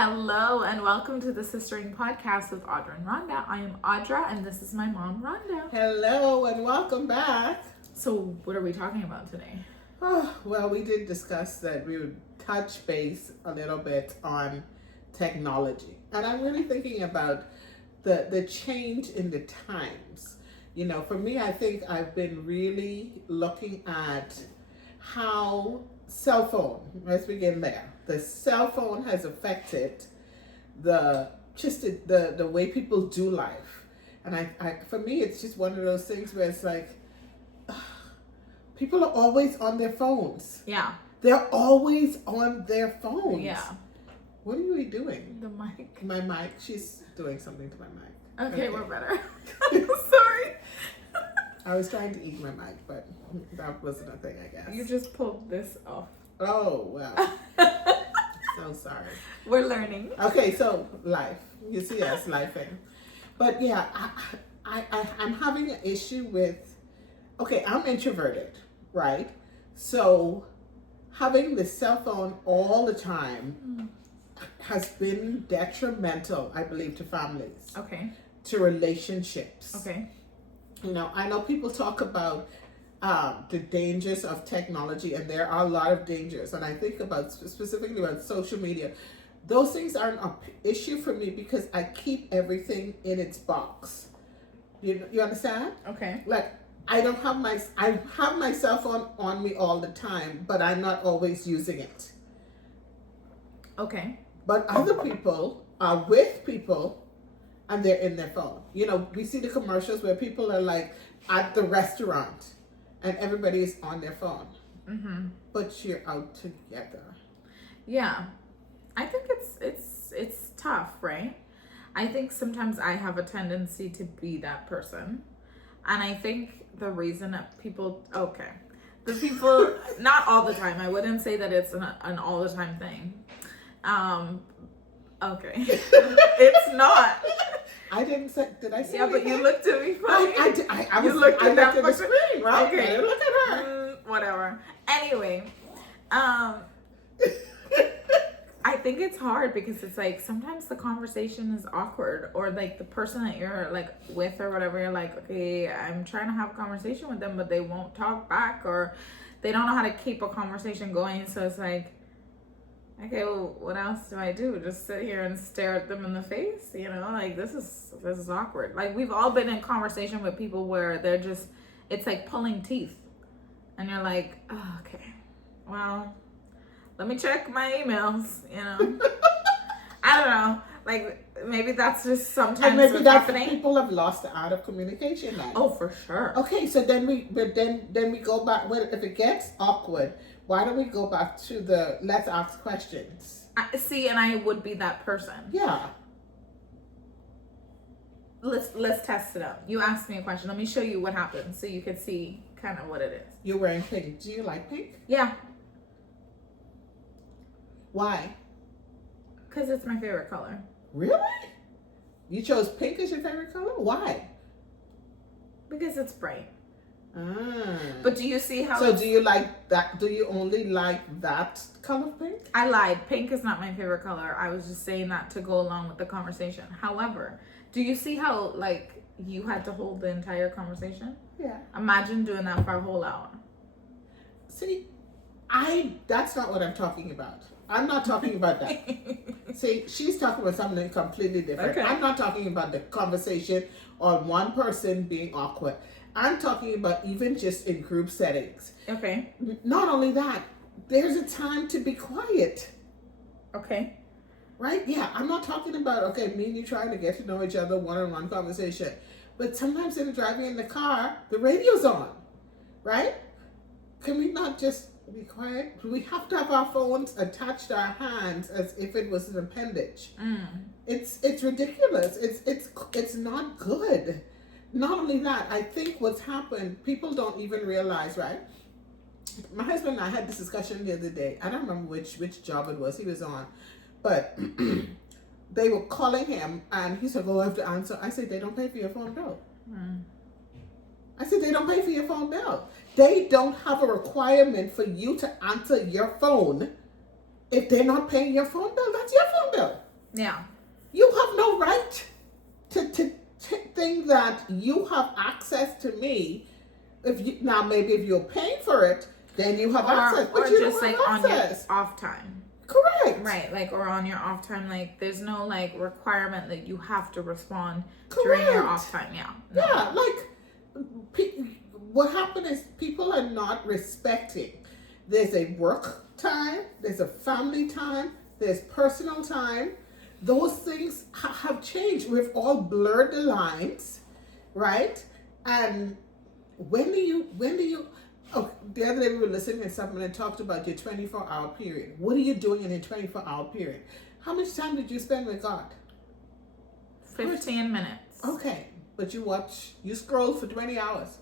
Hello and welcome to the Sistering Podcast with Audra and Rhonda. I am Audra and this is my mom, Rhonda. Hello and welcome back. So what are we talking about today? Oh, well, we did discuss that we would touch base a little bit on technology. And I'm really thinking about the change in the times. You know, for me, I think I've been really looking at how cell phone, let's begin there. The cell phone has affected the way people do life. And I for me, it's just one of those things where it's like, people are always on their phones. Yeah. They're always on their phones. Yeah. What are you doing? The mic. My mic. She's doing something to my mic. Okay. We're better. Sorry. I was trying to eat my mic, but that wasn't a thing, I guess. You just pulled this off. Oh, well. So sorry. We're learning. Okay, so life. You see us lifing. But yeah, I'm having an issue with, okay, I'm introverted, right? So having the cell phone all the time has been detrimental, I believe, to families. Okay. To relationships. Okay. You know, I know people talk about the dangers of technology, and there are a lot of dangers. And I think about specifically about social media. Those things aren't an issue for me because I keep everything in its box. You understand? Okay. Like I have my cell phone on me all the time, but I'm not always using it. Okay. But other people are with people and they're in their phone. You know, we see the commercials where people are like at the restaurant and everybody is on their phone. Mm-hmm. But you're out together. Yeah. I think it's tough, right? I think sometimes I have a tendency to be that person. And I think the reason that the people, not all the time. I wouldn't say that it's an all the time thing. Okay. It's not. I didn't say, did I say Yeah, anything? but you looked at me funny. I You looked at that the screen, right? Okay. I didn't look at her. Whatever. Anyway, I think it's hard because it's like sometimes the conversation is awkward, or like the person that you're like with or whatever, you're like, okay, I'm trying to have a conversation with them, but they won't talk back, or they don't know how to keep a conversation going. So it's like, okay, well, what else do I do? Just sit here and stare at them in the face? You know, like this is awkward. Like we've all been in conversation with people where they're just, it's like pulling teeth. And you're like, oh, okay, well, let me check my emails, you know. I don't know. Like maybe that's just sometimes and maybe what's that's happening. People have lost the art of communication now. Oh, for sure. Okay, so then we go back. Well, if it gets awkward, why don't we go back to the let's ask questions? See, and I would be that person. Yeah. Let's test it out. You asked me a question. Let me show you what happens so you can see kind of what it is. You're wearing pink. Do you like pink? Yeah. Why? Because it's my favorite color. Really? You chose pink as your favorite color? Why? Because it's bright. Ah. But do you see how? So do you like that? Do you only like that color pink? I lied. Pink is not my favorite color. I was just saying that to go along with the conversation. However, do you see how like you had to hold the entire conversation? Yeah. Imagine doing that for a whole hour. See, that's not what I'm talking about. I'm not talking about that. See, she's talking about something completely different. Okay. I'm not talking about the conversation or one person being awkward. I'm talking about even just in group settings. Okay. Not only that, there's a time to be quiet. Okay. Right? Yeah, I'm not talking about, okay, me and you trying to get to know each other, one-on-one conversation. But sometimes when driving in the car, the radio's on. Right? Can we not just be quiet? We have to have our phones attached to our hands as if it was an appendage. It's ridiculous. It's not good. Not only that, I think what's happened, people don't even realize, right? My husband and I had this discussion the other day. I don't remember which job it was he was on, but they were calling him and he said, oh, I have to answer. I said, they don't pay for your phone bill. I said, they don't pay for your phone bill. They don't have a requirement for you to answer your phone. If they're not paying your phone bill, that's your phone bill. Yeah. You have no right to think that you have access to me. If you now maybe if you're paying for it, then you have access, but or you just don't like have on your access. off time. Correct. Right, like, or on your off time, like there's no like requirement that you have to respond during your Correct. off time. Yeah. No. Yeah, what happened is people are not respecting. There's a work time, there's a family time, there's personal time. Those things have changed. We've all blurred the lines, right? And when do you, oh, the other day we were listening to something and talked about your 24-hour period. What are you doing in a 24-hour period? How much time did you spend with God? 15 minutes. Okay, but you scroll for 20 hours.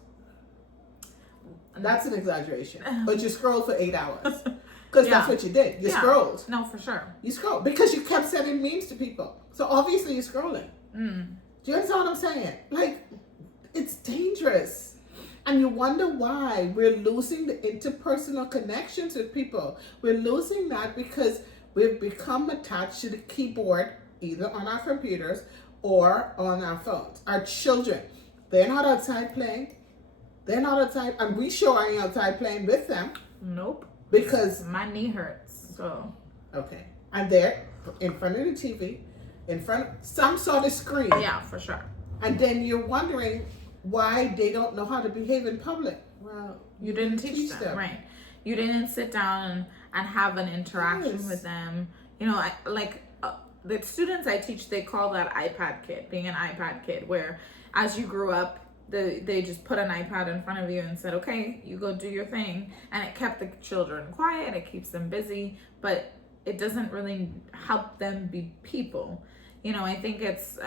That's an exaggeration. But you scrolled for 8 hours. Because that's what you did. You scrolled. No, for sure. You scrolled. Because you kept sending memes to people. So obviously you're scrolling. Mm. Do you understand what I'm saying? Like, it's dangerous. And you wonder why we're losing the interpersonal connections with people. We're losing that because we've become attached to the keyboard, either on our computers or on our phones. Our children, they're not outside playing. They're not outside, and we sure ain't outside playing with them. Nope. Because my knee hurts. So. Okay. And they're in front of the TV, in front of some sort of screen. Yeah, for sure. And then you're wondering why they don't know how to behave in public. Well, you didn't teach them. Right. You didn't sit down and have an interaction with them. You know, the students I teach, they call that iPad kid, being an iPad kid, where as you grew up, they just put an iPad in front of you and said, okay, you go do your thing. And it kept the children quiet, it keeps them busy, but it doesn't really help them be people. You know, I think it's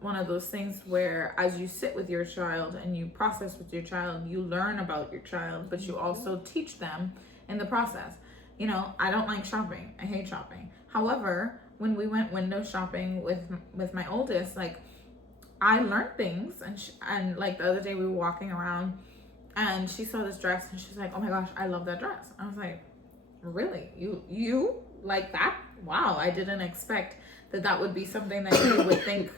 one of those things where as you sit with your child and you process with your child, you learn about your child, but you also teach them in the process. You know, I don't like shopping. I hate shopping. However, when we went window shopping with my oldest, like, I learned things, and like the other day we were walking around and she saw this dress and she's like, oh my gosh, I love that dress. I was like, really? You like that? Wow, I didn't expect that would be something that you would think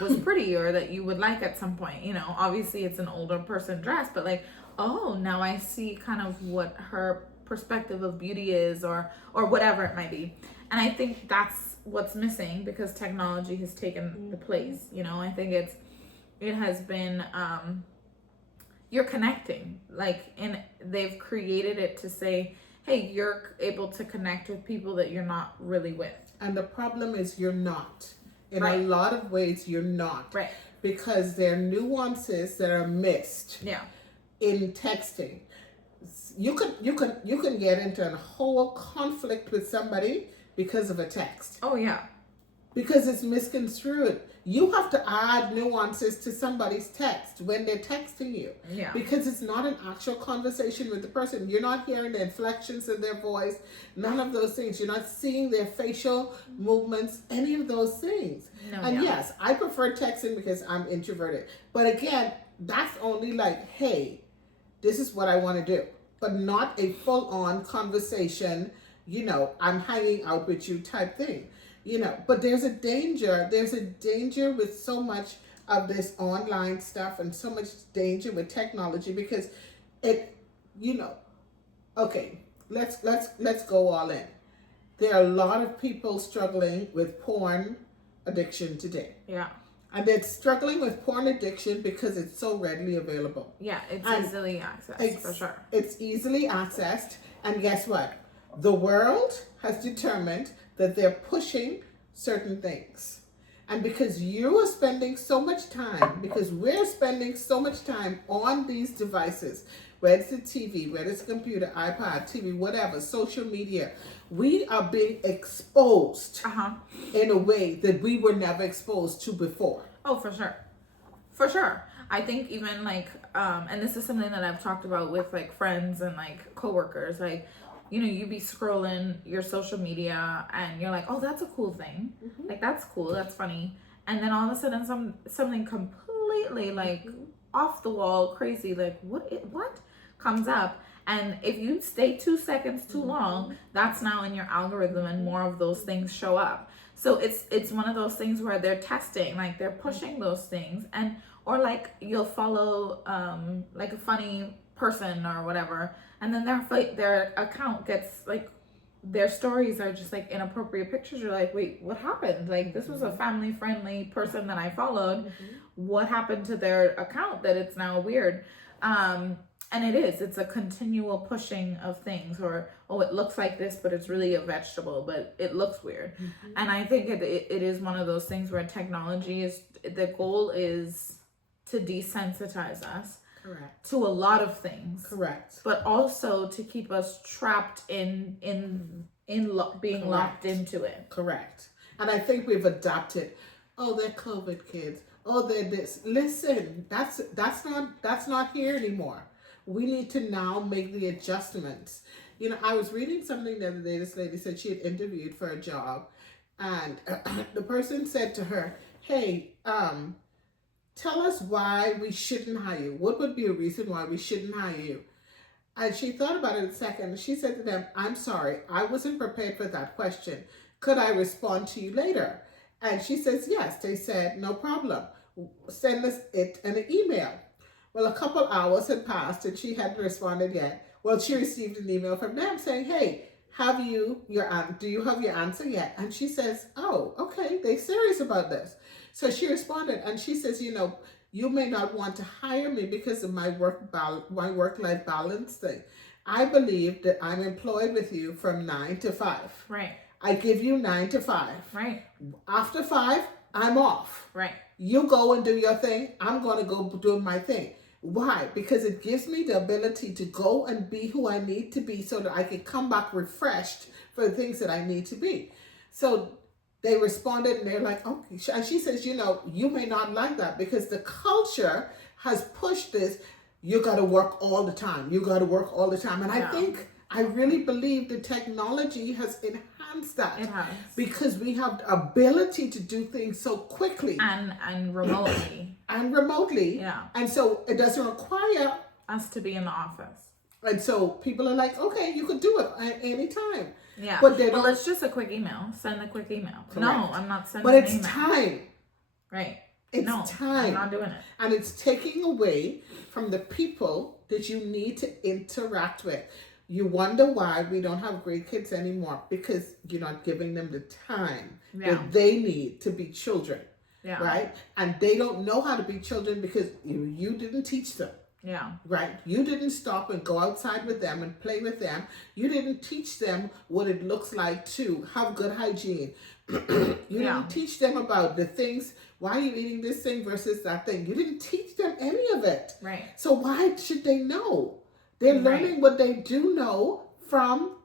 was pretty or that you would like at some point. You know, obviously it's an older person dress, but like, oh, now I see kind of what her perspective of beauty is or whatever it might be. And I think that's what's missing because technology has taken the place. You know, I think it has been you're connecting, like, and they've created it to say, hey, you're able to connect with people that you're not really with. And the problem is you're not. In Right. a lot of ways, you're not. Right. Because there are nuances that are missed. Yeah. In texting. You can get into a whole conflict with somebody because of a text. Oh yeah. Because it's misconstrued. You have to add nuances to somebody's text when they're texting you. Yeah. Because it's not an actual conversation with the person. You're not hearing the inflections in their voice, none of those things. You're not seeing their facial movements, any of those things. No, and yeah. yes, I prefer texting because I'm introverted. But again, that's only like, hey, this is what I want to do. But not a full-on conversation, you know, I'm hanging out with you type thing. You know, but there's a danger with so much of this online stuff and so much danger with technology because it, you know, okay, let's go all in. There are a lot of people struggling with porn addiction today. Yeah. And they're struggling with porn addiction because it's so readily available. Yeah, it's easily accessed, for sure. It's easily accessed, and guess what? The world has determined that they're pushing certain things. And because you are spending so much time, because we're spending so much time on these devices, whether it's a TV, whether it's a computer, iPad, TV, whatever, social media, we are being exposed in a way that we were never exposed to before. Oh, for sure. For sure. I think even like, and this is something that I've talked about with like friends and like coworkers, like, you know, you be scrolling your social media and you're like, oh, that's a cool thing. Mm-hmm. Like, that's cool. That's funny. And then all of a sudden something completely like off the wall, crazy, like what comes up. And if you stay 2 seconds too long, that's now in your algorithm and more of those things show up. So it's one of those things where they're testing, like they're pushing those things, and or like you'll follow like a funny person or whatever, and then their account gets like their stories are just like inappropriate pictures. You're like, wait, what happened? Like this was a family friendly person that I followed. What happened to their account that it's now weird? And it's a continual pushing of things, or oh, it looks like this but it's really a vegetable, but it looks weird. And I think it is one of those things where technology is, the goal is to desensitize us, correct, to a lot of things, correct, but also to keep us trapped in being correct, locked into it. Correct. And I think we've adapted. Oh, they're COVID kids. Oh, they're this. Listen, that's not here anymore. We need to now make the adjustments. You know, I was reading something the other day. This lady said she had interviewed for a job, and the person said to her, "Hey, tell us why we shouldn't hire you. What would be a reason why we shouldn't hire you?" And she thought about it a second, and she said to them, "I'm sorry, I wasn't prepared for that question. Could I respond to you later?" And she says, yes. They said, no problem. Send us an email. Well, a couple hours had passed and she hadn't responded yet. Well, she received an email from them saying, hey, do you have your answer yet? And she says, oh, okay, they're serious about this. So she responded and she says, you may not want to hire me because of my work-life balance thing. I believe that I'm employed with you from 9 to 5. Right. I give you 9 to 5. Right. After 5, I'm off. Right. You go and do your thing. I'm going to go do my thing. Why? Because it gives me the ability to go and be who I need to be so that I can come back refreshed for the things that I need to be. So they responded and they're like, okay. And she says, you may not like that because the culture has pushed this. You got to work all the time. You got to work all the time. And I really believe the technology has enhanced that. It has. Because we have the ability to do things so quickly. And remotely. Yeah. And so it doesn't require us to be in the office. And so people are like, okay, you could do it at any time. Yeah. But well, it's just a quick email. Send a quick email. Correct. No, I'm not sending an email. But it's time. Right. It's time. I'm not doing it. And it's taking away from the people that you need to interact with. You wonder why we don't have great kids anymore, because you're not giving them the time that they need to be children, right? And they don't know how to be children because you didn't teach them. Yeah. Right? You didn't stop and go outside with them and play with them. You didn't teach them what it looks like to have good hygiene. You didn't teach them about the things. Why are you eating this thing versus that thing? You didn't teach them any of it. Right. So why should they know? They're learning what they do know from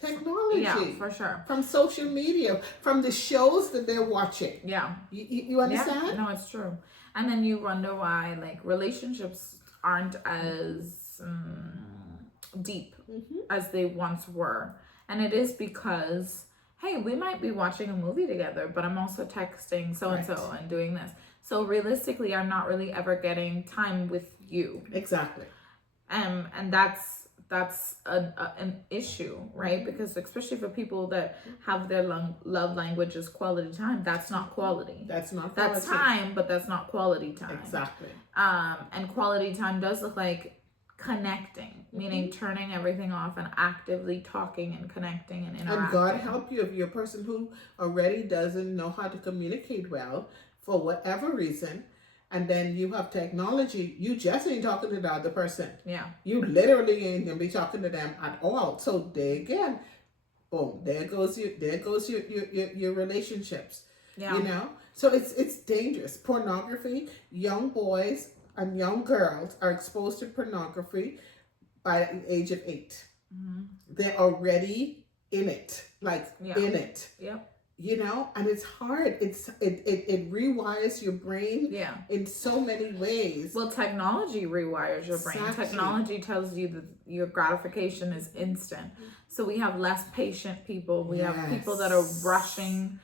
technology. Yeah, for sure. From social media, from the shows that they're watching. Yeah. You understand? Yeah. No, it's true. And then you wonder why, like, relationships aren't as deep as they once were. And it is because, hey, we might be watching a movie together, but I'm also texting so-and-so and doing this. So realistically, I'm not really ever getting time with you. Exactly. And that's an issue, right? Because especially for people that have their love language as quality time, that's not quality. That's not quality. That's time, but that's not quality time. Exactly. And quality time does look like connecting, meaning turning everything off and actively talking and connecting and interacting. And God help you if you're a person who already doesn't know how to communicate well for whatever reason. And then you have technology, you just ain't talking to the other person. Yeah. You literally ain't gonna be talking to them at all. So there again, boom, there goes your relationships. Yeah. You know? So it's dangerous. Pornography, young boys and young girls are exposed to pornography by the age of 8. Mm-hmm. They're already in it. In it. Yep. You know, and it's hard. It rewires your brain in so many ways. Well, technology rewires your brain. Exactly. Technology tells you that your gratification is instant. So we have less patient people. We have people that are rushing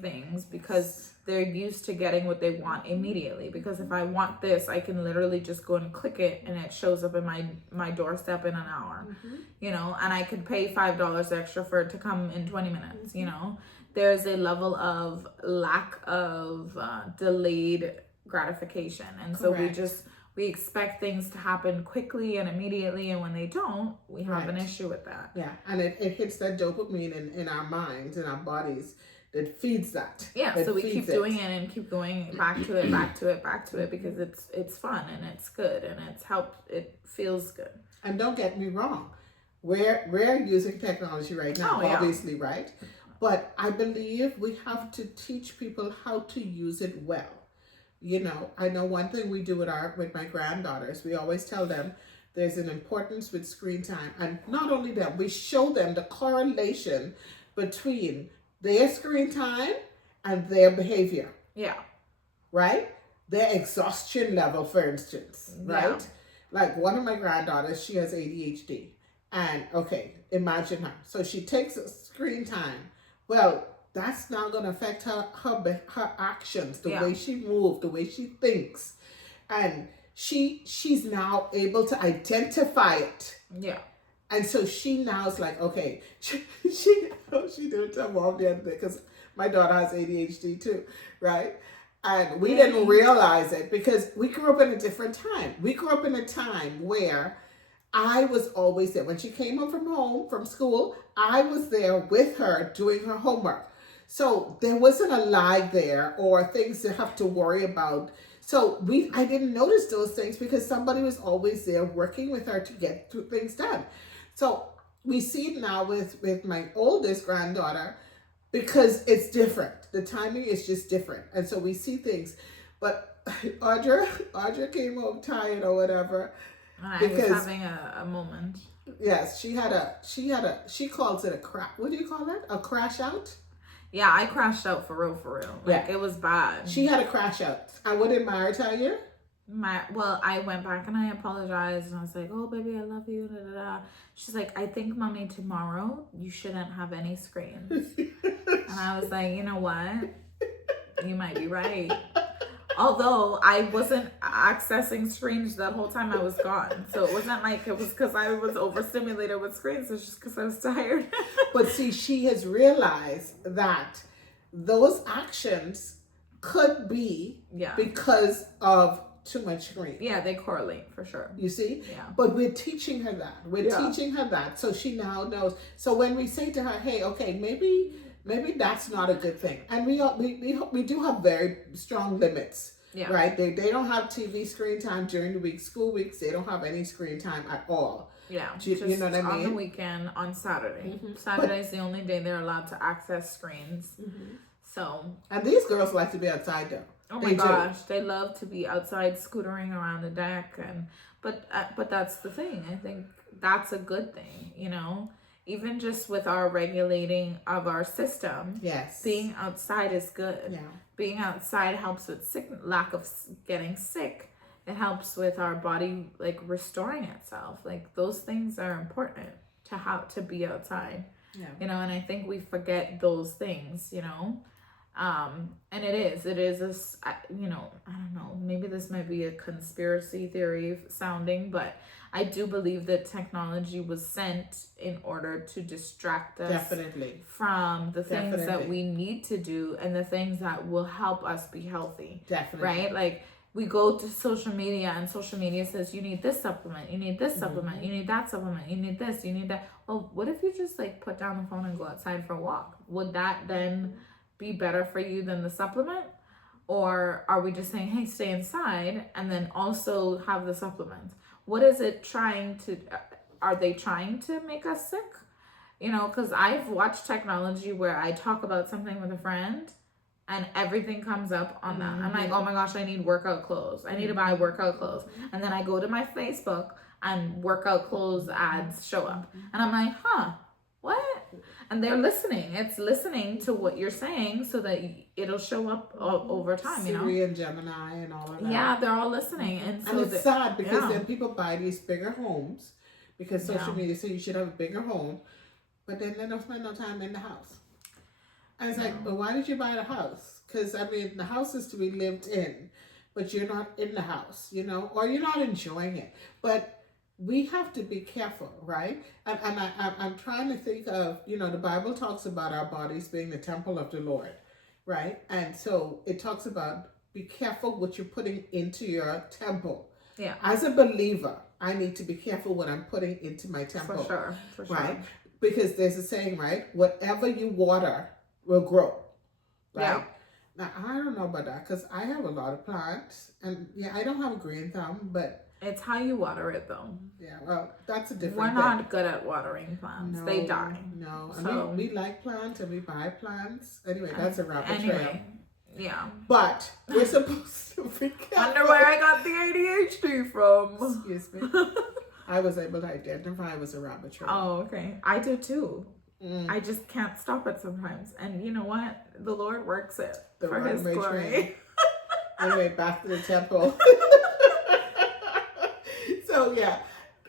things because they're used to getting what they want immediately. Because if I want this, I can literally just go and click it and it shows up in my doorstep in an hour. Mm-hmm. You know, and I could pay $5 extra for it to come in 20 minutes, you know. there's a level of lack of delayed gratification. And so Correct. we expect things to happen quickly and immediately, and when they don't, we have an Right. issue with that. Yeah, and it hits that dopamine in our minds, in our bodies, that feeds that. Yeah, That so we feeds keep doing it and keep going back to it, back to it, back to it, because it's fun and it's good and it feels good. And don't get me wrong, we're using technology right now, Oh, yeah. obviously, right? But I believe we have to teach people how to use it well. You know, I know one thing we do with my granddaughters, we always tell them there's an importance with screen time. And not only that, we show them the correlation between their screen time and their behavior. Yeah. Right? Their exhaustion level, for instance, right? Yeah. Like one of my granddaughters, she has ADHD. And okay, imagine her. So she takes screen time. Well, that's not going to affect her actions, the way she moves, the way she thinks, and she's now able to identify it. Yeah. And so she now is like, okay, she did tell mom the other day, because my daughter has ADHD too, right? And we didn't realize it because we grew up in a different time. We grew up in a time where I was always there. When she came home from school, I was there with her doing her homework. So there wasn't a lag there or things to have to worry about. So I didn't notice those things because somebody was always there working with her to get things done. So we see it now with my oldest granddaughter because it's different. The timing is just different. And so we see things. But Audra came home tired or whatever. And I was having a moment. Yes, she calls it a crash. What do you call it? A crash out? Yeah, I crashed out for real. Like, it was bad. She had a crash out. And what did Mara tell you? Well, I went back and I apologized and I was like, oh, baby, I love you. Da, da, da. She's like, I think, Mommy, tomorrow you shouldn't have any screens. And I was like, you know what? You might be right. Although I wasn't accessing screens that whole time I was gone. So it wasn't like it was because I was overstimulated with screens. It's just because I was tired. But see, she has realized that those actions could be because of too much screen. Yeah, they correlate for sure. You see? Yeah. But we're teaching her that. We're teaching her that. So she now knows. So when we say to her, hey, okay, maybe that's not a good thing. And we do have very strong limits. Yeah. Right? They don't have TV screen time during the week. School weeks, they don't have any screen time at all. Yeah. You know what I mean? On the weekend, on Saturday. Mm-hmm. Saturday is the only day they're allowed to access screens. Mm-hmm. So. And these girls like to be outside though. Oh my gosh, they love to be outside scootering around the deck, but that's the thing. I think that's a good thing, you know. Even just with our regulating of our system, yes, being outside is good. Yeah, being outside helps with lack of getting sick. It helps with our body like restoring itself. Like those things are important to be outside. Yeah, you know, and I think we forget those things, you know. And it is this, you know, I don't know, maybe this might be a conspiracy theory sounding, but I do believe that technology was sent in order to distract us from the things that we need to do and the things that will help us be healthy. Right? Like we go to social media and social media says, you need this supplement, you need this supplement, you need that supplement, you need this, you need that. Well, what if you just like put down the phone and go outside for a walk? Would that then be better for you than the supplement? Or are we just saying, hey, stay inside and then also have the supplements? What is it are they trying to make us sick? You know, because I've watched technology where I talk about something with a friend and everything comes up on that. I'm like, oh my gosh, I need workout clothes. I need to buy workout clothes. And then I go to my Facebook and workout clothes ads show up. And I'm like, what? And they're listening. It's listening to what you're saying so that it'll show up over time, you know? Siri and Gemini and all of that. Yeah, they're all listening. And it's sad because then people buy these bigger homes because social media says you should have a bigger home, but then they don't spend no time in the house. And it's like, well, why did you buy the house? Because, I mean, the house is to be lived in, but you're not in the house, you know? Or you're not enjoying it. But we have to be careful, right? I'm trying to think of, the Bible talks about our bodies being the temple of the Lord, right? And so it talks about be careful what you're putting into your temple. Yeah. As a believer, I need to be careful what I'm putting into my temple. For sure. Right? Because there's a saying, right? Whatever you water will grow, right? Yeah. Now, I don't know about that because I have a lot of plants, and yeah, I don't have a green thumb, but it's how you water it, though. Yeah, well, that's a different We're thing. not good at watering plants. No, they die. No, So, we like plants and we buy plants. Anyway, that's a rabbit trail. Yeah. But we're supposed to be careful. Wonder where I got the ADHD from. Excuse me. I was able to identify it was a rabbit trail. Oh, okay. I do too. I just can't stop it sometimes. And you know what? The Lord works it for His glory. Anyway, back to the temple. So yeah,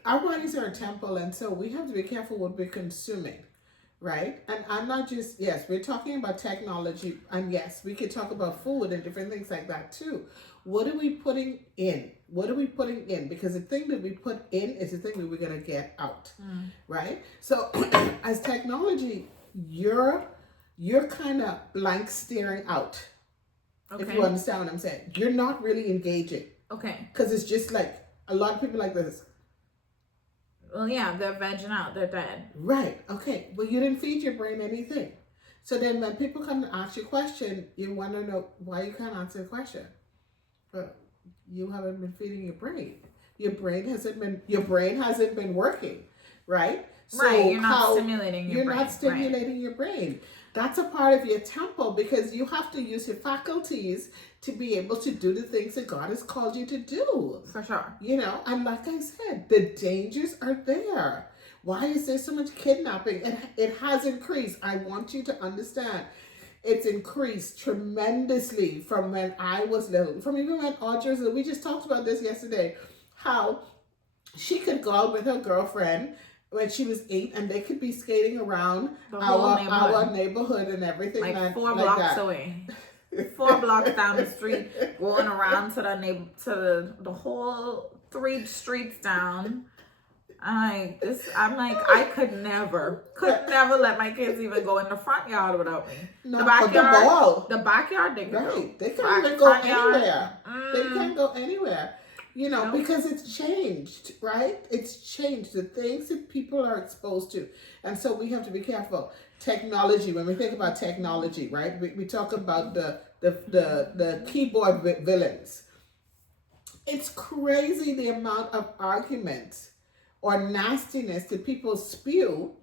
our bodies are a temple, and so we have to be careful what we're consuming, right? And I'm not just, yes, we're talking about technology, and yes, we could talk about food and different things like that too. What are we putting in? What are we putting in? Because the thing that we put in is the thing that we're going to get out, right? So as technology, you're kind of blank staring out, if you understand what I'm saying. You're not really engaging. Okay. Because it's just like, a lot of people like this. Well, yeah, they're vegging out. They're dead. Right. Okay. Well, you didn't feed your brain anything. So then when people come to ask you a question, you want to know why you can't answer the question. But you haven't been feeding your brain. Your brain hasn't been working. Right? So right. You're not stimulating your brain. You're not stimulating your brain. That's a part of your temple because you have to use your faculties to be able to do the things that God has called you to do. For sure. And like I said, the dangers are there. Why is there so much kidnapping? It has increased. I want you to understand. It's increased tremendously from when I was little. From even when Audrey was little. We just talked about this yesterday. How she could go out with her girlfriend when she was 8, and they could be skating around our neighborhood and everything like 4 blocks away. 4 blocks down the street, going around to the whole 3 streets down. I'm like, I could never let my kids even go in the front yard without me. No, the backyard, the backyard, they can right. They can't even go anywhere. They can't go anywhere. Because it's changed, right? It's changed. The things that people are exposed to. And so we have to be careful. Technology, when we think about technology, right? We talk about the keyboard villains. It's crazy the amount of arguments or nastiness that people spew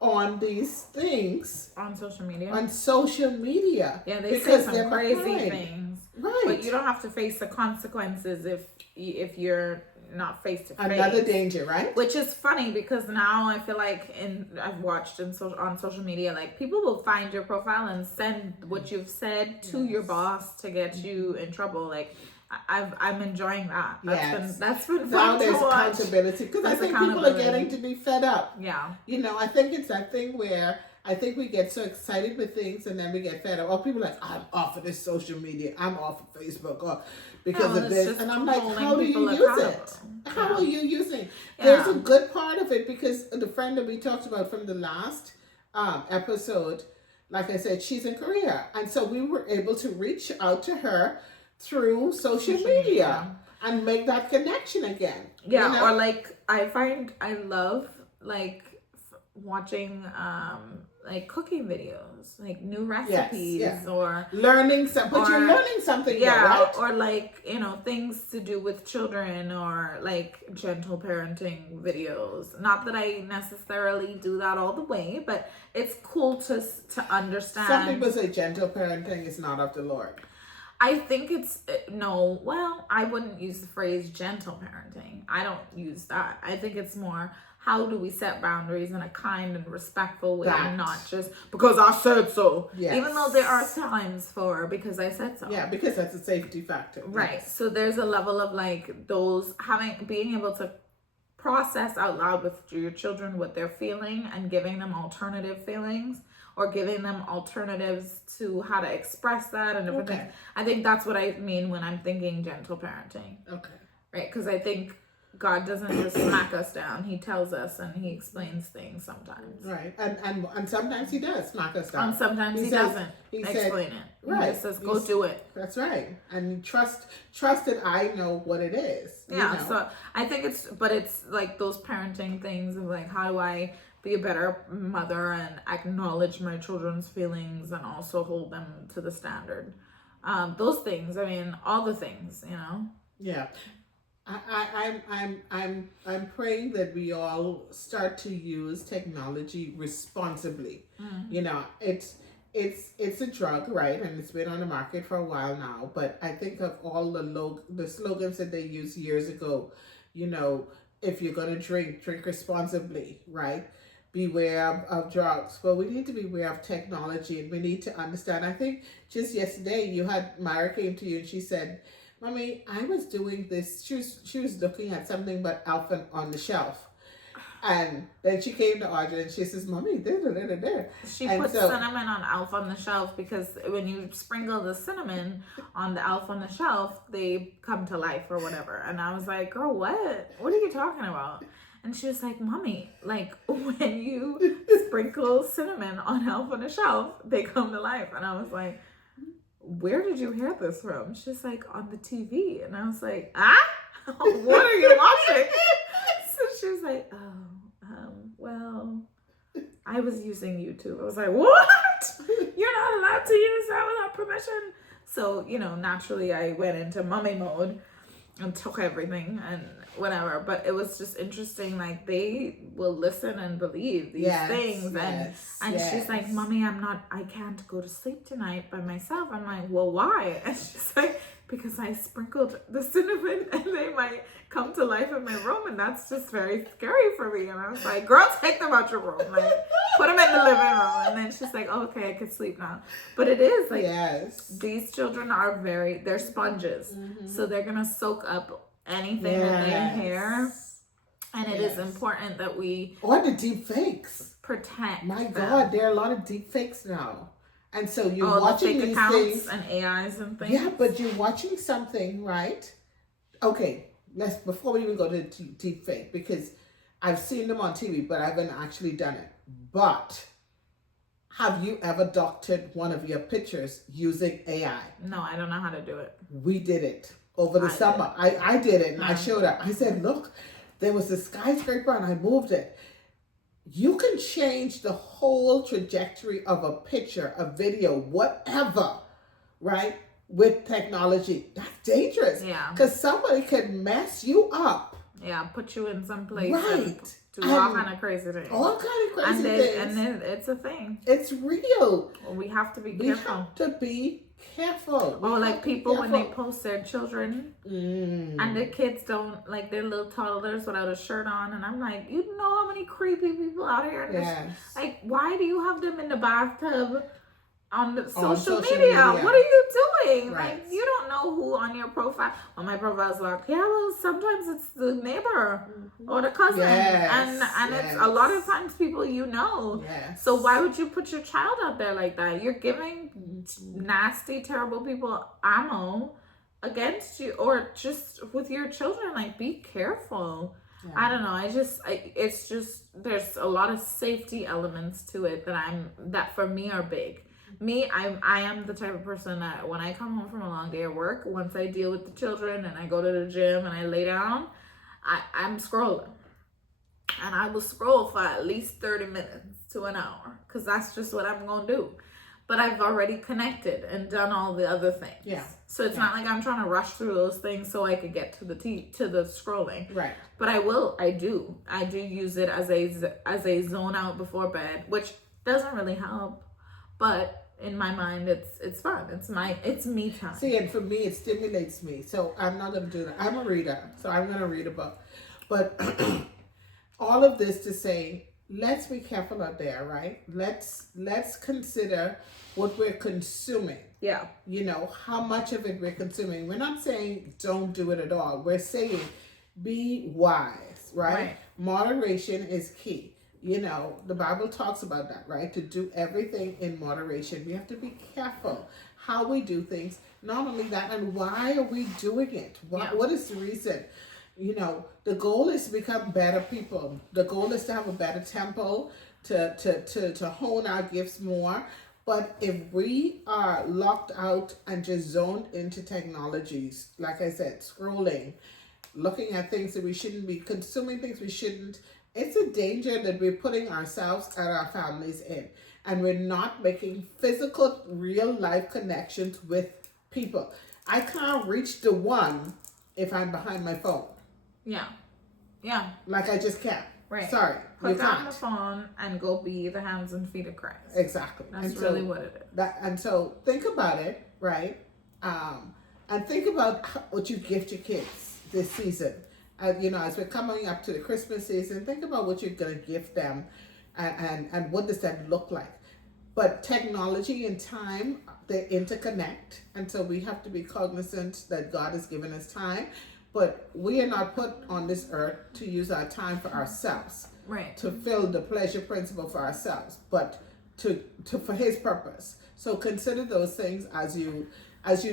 on these things. On social media? On social media. Yeah, they say some crazy things. Right. But you don't have to face the consequences if you're not face to face. Another danger, right? Which is funny because now I feel like I've watched on social media, like people will find your profile and send what you've said to your boss to get you in trouble. Like I'm enjoying that. That's been fun now there's to watch. accountability because I think people are getting to be fed up. Yeah. I think it's that thing where I think we get so excited with things and then we get fed up. Or people are like, I'm off of this social media. I'm off of Facebook or because of this. And I'm like, how do you use it? How are you using? There's a good part of it because the friend that we talked about from the last episode, like I said, she's in Korea. And so we were able to reach out to her through social media and make that connection again. Yeah, or like I love like watching like cooking videos, like new recipes or learning something. But you're learning something, right? Or like things to do with children or like gentle parenting videos. Not that I necessarily do that all the way, but it's cool to understand. Some people say gentle parenting is not of the Lord. I think I wouldn't use the phrase gentle parenting. I don't use that. I think it's more, how do we set boundaries in a kind and respectful way, and not just because I said so. Yes. Even though there are times for because I said so. Yeah, because that's a safety factor. Right. Yes. So there's a level of like being able to process out loud with your children what they're feeling and giving them alternative feelings. Or giving them alternatives to how to express that and different things. I think that's what I mean when I'm thinking gentle parenting. Okay. Right? Because I think God doesn't just smack us down. He tells us and he explains things sometimes. Right. And sometimes he does smack us down. And sometimes he doesn't explain it. Right. He just says, go do it. That's right. And trust that I know what it is. Yeah. So I think it's like those parenting things of like, how do I be a better mother and acknowledge my children's feelings and also hold them to the standard. Those things, I mean, all the things, you know? Yeah. I'm praying that we all start to use technology responsibly. You know, it's a drug, right? And it's been on the market for a while now. But I think of all the slogans that they used years ago. You know, if you're gonna drink responsibly, right? Beware of drugs. Well, we need to be aware of technology, and we need to understand. I think just yesterday you had Mara came to you and she said, Mommy, I was doing this. She was looking at something but Alpha on the shelf. And then she came to Audrey and she says, Mommy, there. She put cinnamon on Alpha on the shelf because when you sprinkle the cinnamon on the Alpha on the shelf, they come to life or whatever. And I was like, girl, what? What are you talking about? And she was like, Mommy, like when you sprinkle cinnamon on Alpha on the shelf, they come to life. And I was like, where did you hear this from? She's like, on the TV. And I was like, what are you watching? So she was like, well, I was using YouTube. I was like, what? You're not allowed to use that without permission. So, you know, naturally I went into mommy mode and took everything and whatever. But it was just interesting. Like, they will listen and believe these things. And she's like, Mommy, I can't go to sleep tonight by myself. I'm like, well, why? And she's like, because I sprinkled the cinnamon and they might come to life in my room, and that's just very scary for me. And I was like, girl, take them out your room. Like, put them in the living room. And then she's like, oh, okay, I can sleep now. But it is like, these children are they're sponges. So they're going to soak up anything that they hear. And it is important that we... Or the deep fakes. Protect My them. God, there are a lot of deep fakes now. And so you're watching the these accounts things. And AIs and things. Yeah, but you're watching something, right? Okay, before we even go to deep fake, because I've seen them on TV, but I haven't actually done it. But have you ever doctored one of your pictures using AI? No, I don't know how to do it. We did it over the summer. I did it, and I showed her. I said, look, there was a skyscraper, and I moved it. You can change the whole trajectory of a picture, a video, whatever, right? With technology. That's dangerous. Yeah. Because somebody can mess you up. Yeah, put you in some place. Right. Do all kind of crazy things. All kind of crazy things. And then it's a thing. It's real. Well, we have to be careful. We have to be careful. Or like people when they post their children and the kids don't, like, they're little toddlers without a shirt on, and I'm like, you know how many creepy people out here? Like, why do you have them in the bathtub on the social media? What are you doing? Right. Like, you don't know who on your profile. Well, my profile's locked. Yeah, well, sometimes it's the neighbor or the cousin, and it's a lot of times people you know. So why would you put your child out there like that? You're giving nasty, terrible people ammo against you, or just with your children. Like, be careful. I don't know. It's just there's a lot of safety elements to it that for me are big. I am the type of person that when I come home from a long day of work, once I deal with the children and I go to the gym and I lay down, I'm scrolling. And I will scroll for at least 30 minutes to an hour, because that's just what I'm going to do. But I've already connected and done all the other things. Yeah. So it's not like I'm trying to rush through those things so I could get to the scrolling. Right. But I do use it as a zone out before bed, which doesn't really help, but in my mind, it's fun. It's me time. See, and for me, it stimulates me. So I'm not going to do that. I'm a reader, so I'm going to read a book. But all of this to say, let's be careful out there, right? Let's consider what we're consuming. Yeah. You know, how much of it we're consuming. We're not saying don't do it at all. We're saying be wise, right? Moderation is key. You know, the Bible talks about that, right? To do everything in moderation. We have to be careful how we do things. Not only that, and why are we doing it? What is the reason? You know, the goal is to become better people. The goal is to have a better tempo, to hone our gifts more. But if we are locked out and just zoned into technologies, like I said, scrolling, looking at things that we shouldn't be, consuming things we shouldn't, it's a danger that we're putting ourselves and our families in. And we're not making physical, real life connections with people. I can't reach the one if I'm behind my phone. Yeah. Yeah. Like I just can't. Right. Sorry. Put down the phone and go be the hands and feet of Christ. Exactly. That's really what it is. And so think about it, right? And think about what you gift your kids this season. You know, as we're coming up to the Christmas season, think about what you're going to gift them and what does that look like. But technology and time, they interconnect. And so we have to be cognizant that God has given us time. But we are not put on this earth to use our time for ourselves. Right. To fill the pleasure principle for ourselves, but to for his purpose. So consider those things as you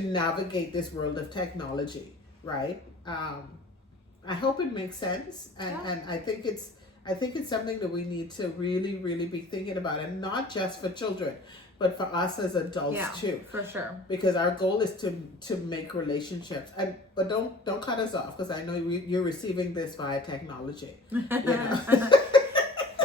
navigate this world of technology, right? I hope it makes sense, and I think it's something that we need to really, really be thinking about, and not just for children, but for us as adults too. For sure. Because our goal is to make relationships, but don't cut us off, because I know you're receiving this via technology. You know?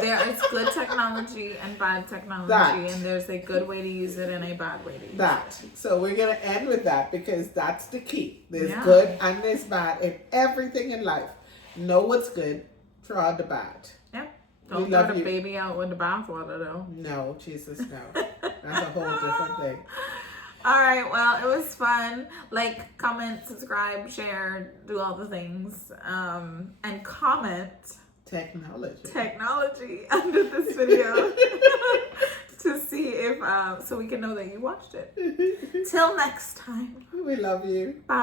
There is good technology and bad technology, and there's a good way to use it and a bad way to use it. So we're going to end with that, because that's the key. There's good and there's bad in everything in life. Know what's good, throw out the bad. Yeah. Don't throw the baby out with the bathwater, though. No, Jesus, no. That's a whole different thing. All right, well, it was fun. Like, comment, subscribe, share, do all the things. And comment technology under this video to see if so we can know that you watched it. Till next time. We love you. Bye.